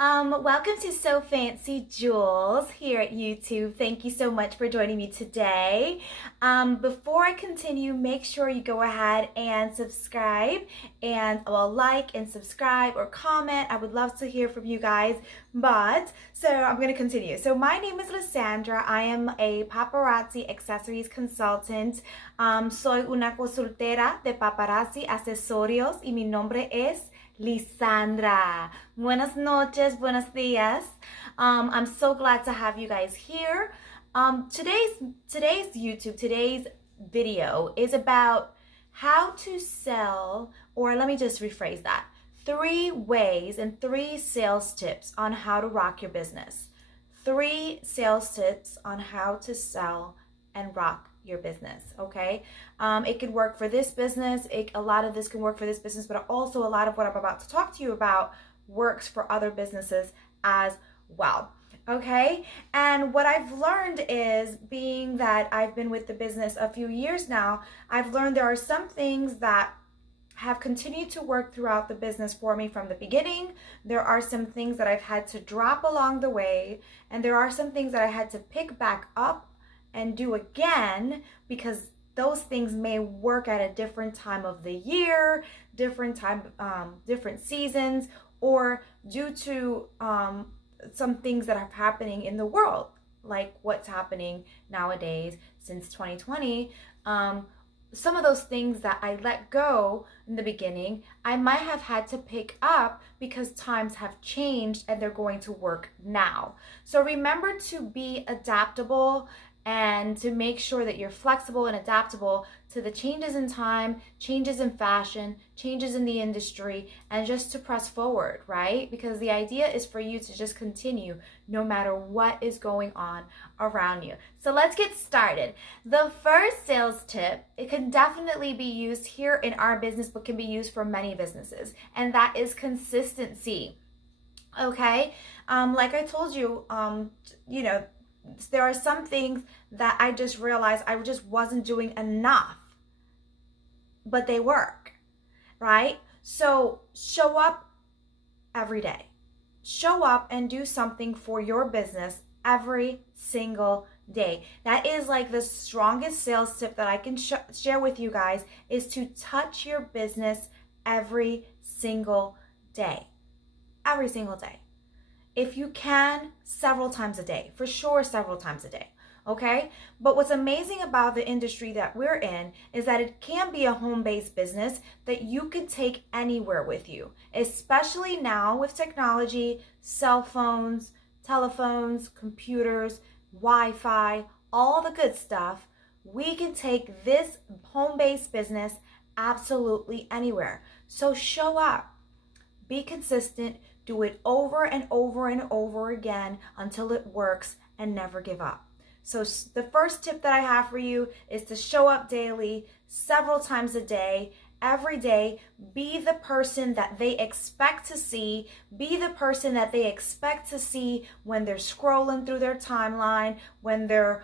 Welcome to So Fancy Jewels here at YouTube. Thank you so much for joining me today. Before I continue, make sure you go ahead and subscribe and like and subscribe or comment. I would love to hear from you guys. So I'm going to continue. So my name is Lysandra. I am a paparazzi accessories consultant. Soy una consultera de paparazzi accesorios y mi nombre es Lysandra. Buenas noches, buenos días. I'm so glad to have you guys here. Today's video is about how to sell, or let me just rephrase that. 3 ways and 3 sales tips on how to rock your business. 3 sales tips on how to sell and rock your business, okay? It could work for this business. A lot of this can work for this business, but also a lot of what I'm about to talk to you about works for other businesses as well, okay? And what I've learned is, being that I've been with the business a few years now, I've learned there are some things that have continued to work throughout the business for me from the beginning. There are some things that I've had to drop along the way, and there are some things that I had to pick back up and do again, because those things may work at a different time of the year, different seasons, or due to some things that are happening in the world, like what's happening nowadays since 2020. Some of those things that I let go in the beginning, I might have had to pick up because times have changed and they're going to work now. So remember to be adaptable and to make sure that you're flexible and adaptable to the changes in time, changes in fashion, changes in the industry, and just to press forward, right? Because the idea is for you to just continue no matter what is going on around you. So let's get started. The first sales tip, it can definitely be used here in our business, but can be used for many businesses, and that is consistency. Okay? Like I told you, there are some things that I just realized I just wasn't doing enough, but they work, right? So show up every day. Show up and do something for your business every single day. That is like the strongest sales tip that I can share with you guys, is to touch your business every single day. Every single day. If you can, several times a day, for sure, several times a day, okay? But what's amazing about the industry that we're in is that it can be a home-based business that you can take anywhere with you, especially now with technology, cell phones, telephones, computers, Wi-Fi, all the good stuff. We can take this home-based business absolutely anywhere. So show up, be consistent, do it over and over and over again until it works, and never give up. So the first tip that I have for you is to show up daily, several times a day, every day. Be the person that they expect to see. Be the person that they expect to see when they're scrolling through their timeline, when they're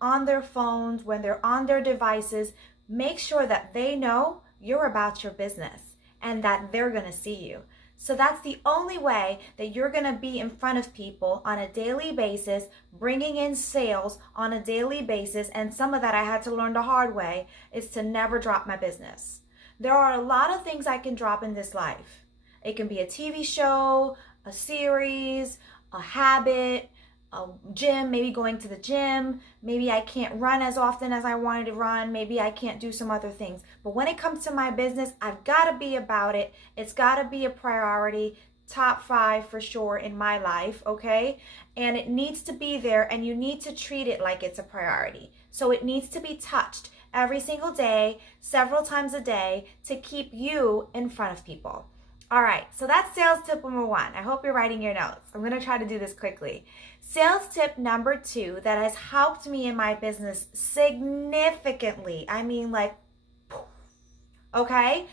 on their phones, when they're on their devices. Make sure that they know you're about your business and that they're going to see you. So that's the only way that you're going to be in front of people on a daily basis, bringing in sales on a daily basis. And some of that I had to learn the hard way, is to never drop my business. There are a lot of things I can drop in this life. It can be a TV show, a series, a habit, a gym, maybe going to the gym. Maybe I can't run as often as I wanted to run. Maybe I can't do some other things. But when it comes to my business, I've got to be about it. It's got to be a priority, top 5 for sure in my life, okay? And it needs to be there, and you need to treat it like it's a priority. So it needs to be touched every single day, several times a day, to keep you in front of people. All right, so that's sales tip number 1. I hope you're writing your notes. I'm going to try to do this quickly. Sales tip number 2 that has helped me in my business significantly, I mean like, okay,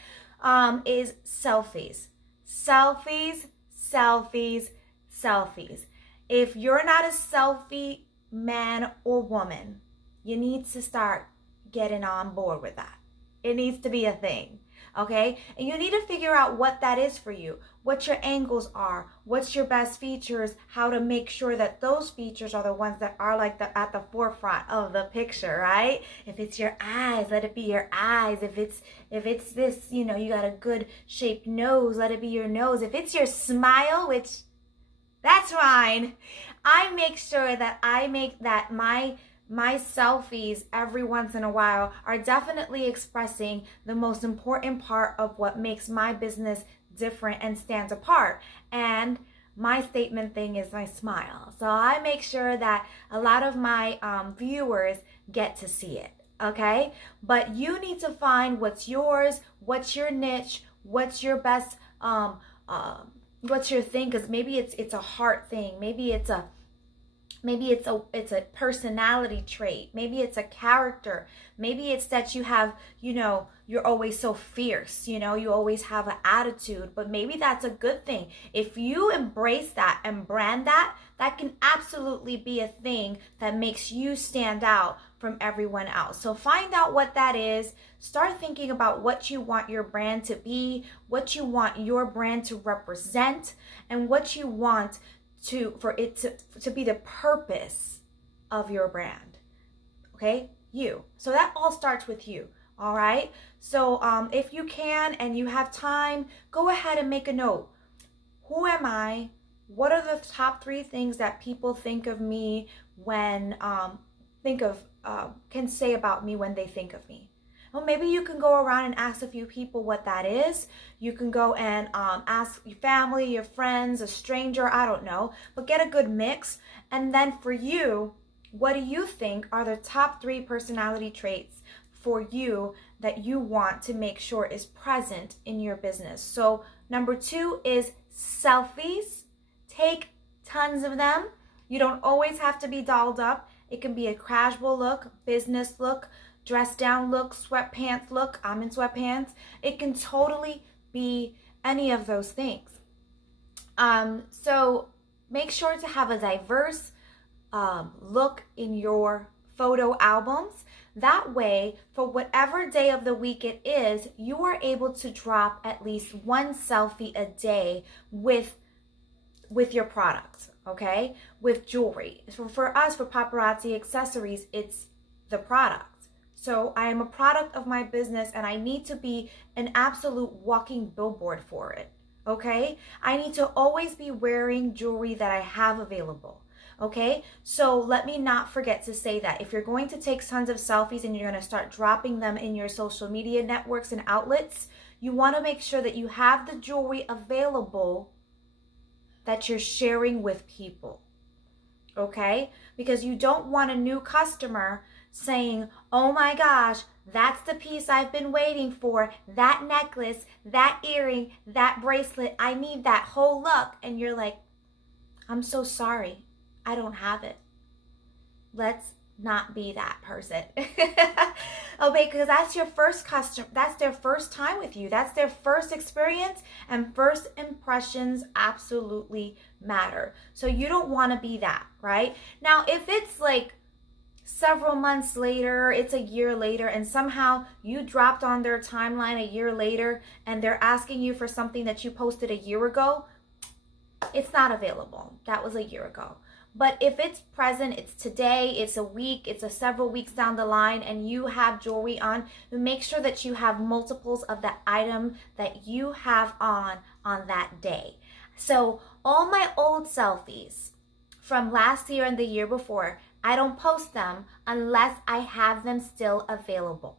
is selfies. Selfies, selfies, selfies. If you're not a selfie man or woman, you need to start getting on board with that. It needs to be a thing. okay? And you need to figure out what that is for you, what your angles are, what's your best features, how to make sure that those features are the ones that are like at the forefront of the picture, right? If it's your eyes, let it be your eyes. If it's this, you know, you got a good shaped nose, let it be your nose. If it's your smile, which that's fine, I make sure that I make that my selfies every once in a while are definitely expressing the most important part of what makes my business different and stands apart. And my statement thing is my smile. So I make sure that a lot of my viewers get to see it, okay? But you need to find what's yours, what's your niche, what's your best, what's your thing, because maybe it's a heart thing, maybe it's a personality trait, maybe it's a character, maybe it's that you have, you know, you're always so fierce, you know, you always have an attitude, but maybe that's a good thing. If you embrace that and brand that, that can absolutely be a thing that makes you stand out from everyone else. So find out what that is. Start thinking about what you want your brand to be, what you want your brand to represent, and what you want for it to be the purpose of your brand. Okay, you. So that all starts with you. All right. So if you can and you have time, go ahead and make a note. Who am I? What are the top 3 things that people think of me when can say about me when they think of me? Well, maybe you can go around and ask a few people what that is. You can go and ask your family, your friends, a stranger, I don't know, but get a good mix. And then for you, what do you think are the top 3 personality traits for you that you want to make sure is present in your business? So number 2 is selfies. Take tons of them. You don't always have to be dolled up. It can be a casual look, business look, dress down look, sweatpants look. I'm in sweatpants. It can totally be any of those things. So make sure to have a diverse look in your photo albums. That way, for whatever day of the week it is, you are able to drop at least 1 selfie a day with your product, okay? With jewelry. So for us, for Paparazzi Accessories, it's the product. So I am a product of my business and I need to be an absolute walking billboard for it, okay? I need to always be wearing jewelry that I have available, okay? So let me not forget to say that if you're going to take tons of selfies and you're going to start dropping them in your social media networks and outlets, you want to make sure that you have the jewelry available that you're sharing with people, okay? Because you don't want a new customer saying, oh my gosh, that's the piece I've been waiting for, that necklace, that earring, that bracelet, I need that whole look. And you're like, I'm so sorry, I don't have it. Let's not be that person. Okay, because that's your first customer, that's their first time with you, that's their first experience, and first impressions absolutely matter. So you don't want to be that, right? Now, if it's like several months later, it's a year later, and somehow you dropped on their timeline a year later and they're asking you for something that you posted a year ago, it's not available. That was a year ago. But if it's present, it's today, it's a week, it's a several weeks down the line, and you have jewelry on, make sure that you have multiples of the item that you have on that day. So all my old selfies from last year and the year before, I don't post them unless I have them still available.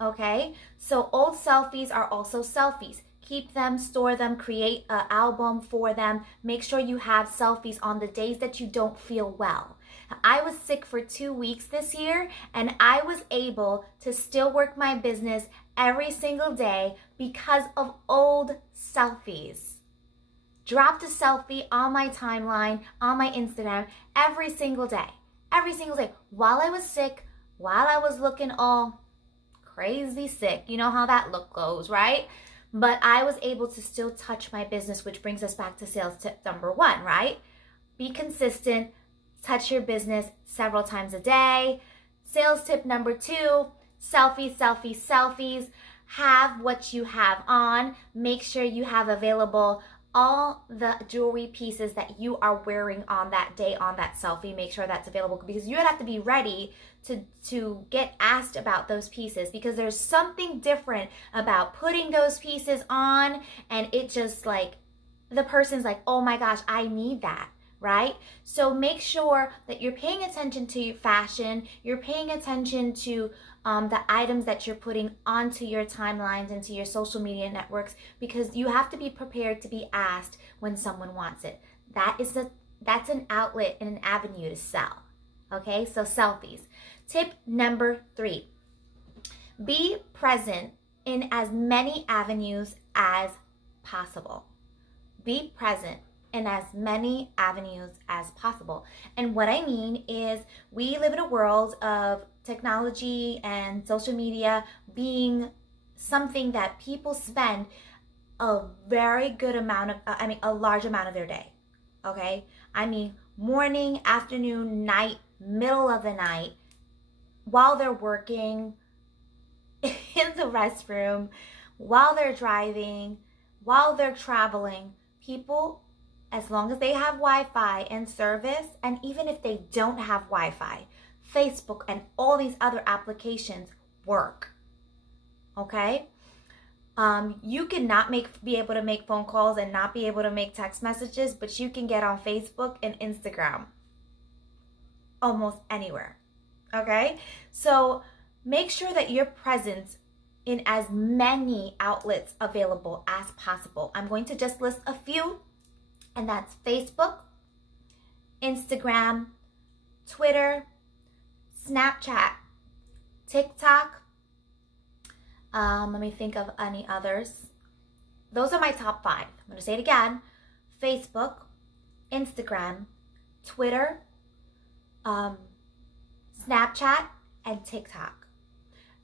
Okay? So old selfies are also selfies. Keep them, store them, create an album for them. Make sure you have selfies on the days that you don't feel well. I was sick for 2 weeks this year, and I was able to still work my business every single day because of old selfies. Dropped a selfie on my timeline, on my Instagram, every single day. Every single day. While I was sick, while I was looking all crazy sick. You know how that look goes, right? But I was able to still touch my business, which brings us back to sales tip number 1, right? Be consistent, touch your business several times a day. Sales tip number 2, selfies, selfies, selfies. have what you have on. Make sure you have available all the jewelry pieces that you are wearing on that day on that selfie. Make sure that's available, because you have to be ready to get asked about those pieces, because there's something different about putting those pieces on and it just like, the person's like, oh my gosh, I need that, right? So make sure that you're paying attention to your fashion, you're paying attention to the items that you're putting onto your timelines, into your social media networks, because you have to be prepared to be asked when someone wants it. That's an outlet and an avenue to sell. Okay, so selfies. Tip number 3, be present in as many avenues as possible. Be present in as many avenues as possible. And what I mean is, we live in a world of technology and social media being something that people spend a very good amount of, a large amount of their day. Okay? I mean, morning, afternoon, night, middle of the night, while they're working, in the restroom, while they're driving, while they're traveling. People, as long as they have Wi-Fi and service, and even if they don't have Wi-Fi, Facebook and all these other applications work. Okay? You cannot be able to make phone calls and not be able to make text messages, but you can get on Facebook and Instagram almost anywhere. Okay? So make sure that you're present in as many outlets available as possible. I'm going to just list a few, and that's Facebook, Instagram, Twitter, Snapchat, TikTok. Let me think of any others. Those are my top 5. I'm going to say it again. Facebook, Instagram, Twitter, Snapchat, and TikTok.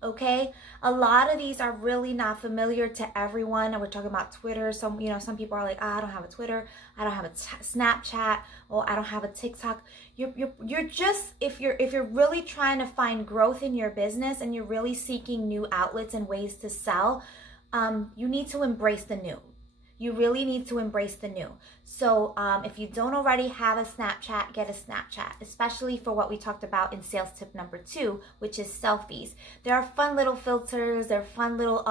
Okay, a lot of these are really not familiar to everyone. And we're talking about Twitter. Some people are like, oh, I don't have a Twitter, I don't have a Snapchat, or I don't have a TikTok. You're just, if you're really trying to find growth in your business and you're really seeking new outlets and ways to sell, you need to embrace the new. You really need to embrace the new. So if you don't already have a Snapchat, get a Snapchat, especially for what we talked about in sales tip number 2, which is selfies. There are fun little filters, there are fun little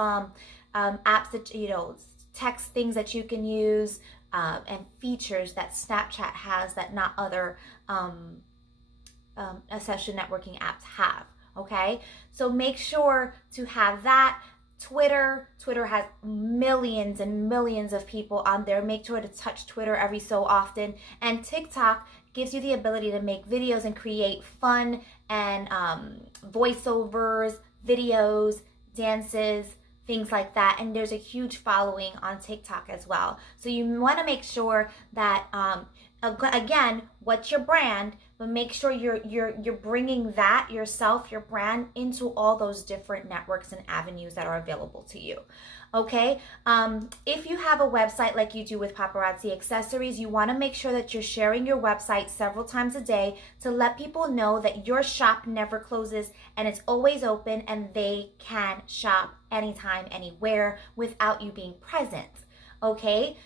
apps that, text things that you can use, and features that Snapchat has that not other social networking apps have. Okay, so make sure to have that. Twitter has millions and millions of people on there. Make sure to touch Twitter every so often. And TikTok gives you the ability to make videos and create fun and voiceovers, videos, dances, things like that. And there's a huge following on TikTok as well. So you want to make sure that again, what's your brand, but make sure you're bringing that yourself, your brand, into all those different networks and avenues that are available to you. Okay, if you have a website like you do with Paparazzi Accessories, you want to make sure that you're sharing your website several times a day to let people know that your shop never closes and it's always open, and they can shop anytime, anywhere without you being present. Okay,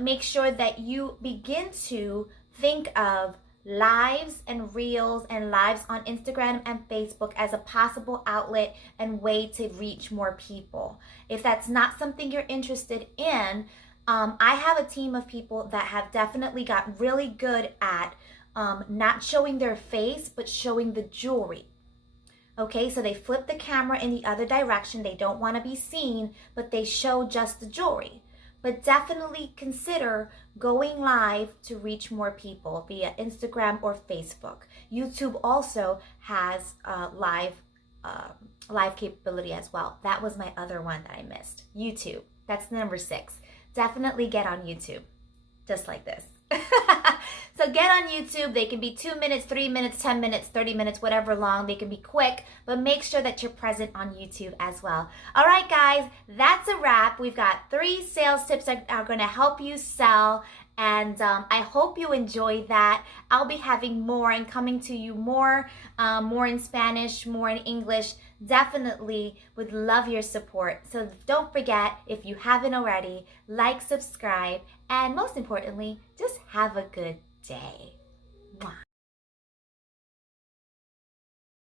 make sure that you begin to think of lives and reels and lives on Instagram and Facebook as a possible outlet and way to reach more people. If that's not something you're interested in, I have a team of people that have definitely got really good at not showing their face, but showing the jewelry. Okay, so they flip the camera in the other direction. They don't want to be seen, but they show just the jewelry. But definitely consider going live to reach more people via Instagram or Facebook. YouTube also has live capability as well. That was my other one that I missed. YouTube, that's number 6. Definitely get on YouTube, just like this. So get on YouTube. They can be 2 minutes, 3 minutes, 10 minutes, 30 minutes, whatever long. They can be quick, but make sure that you're present on YouTube as well. All right, guys, that's a wrap. We've got 3 sales tips that are going to help you sell And I hope you enjoy that. I'll be having more and coming to you more in Spanish, more in English. Definitely would love your support. So don't forget, if you haven't already, like, subscribe, and most importantly, just have a good day. Mwah.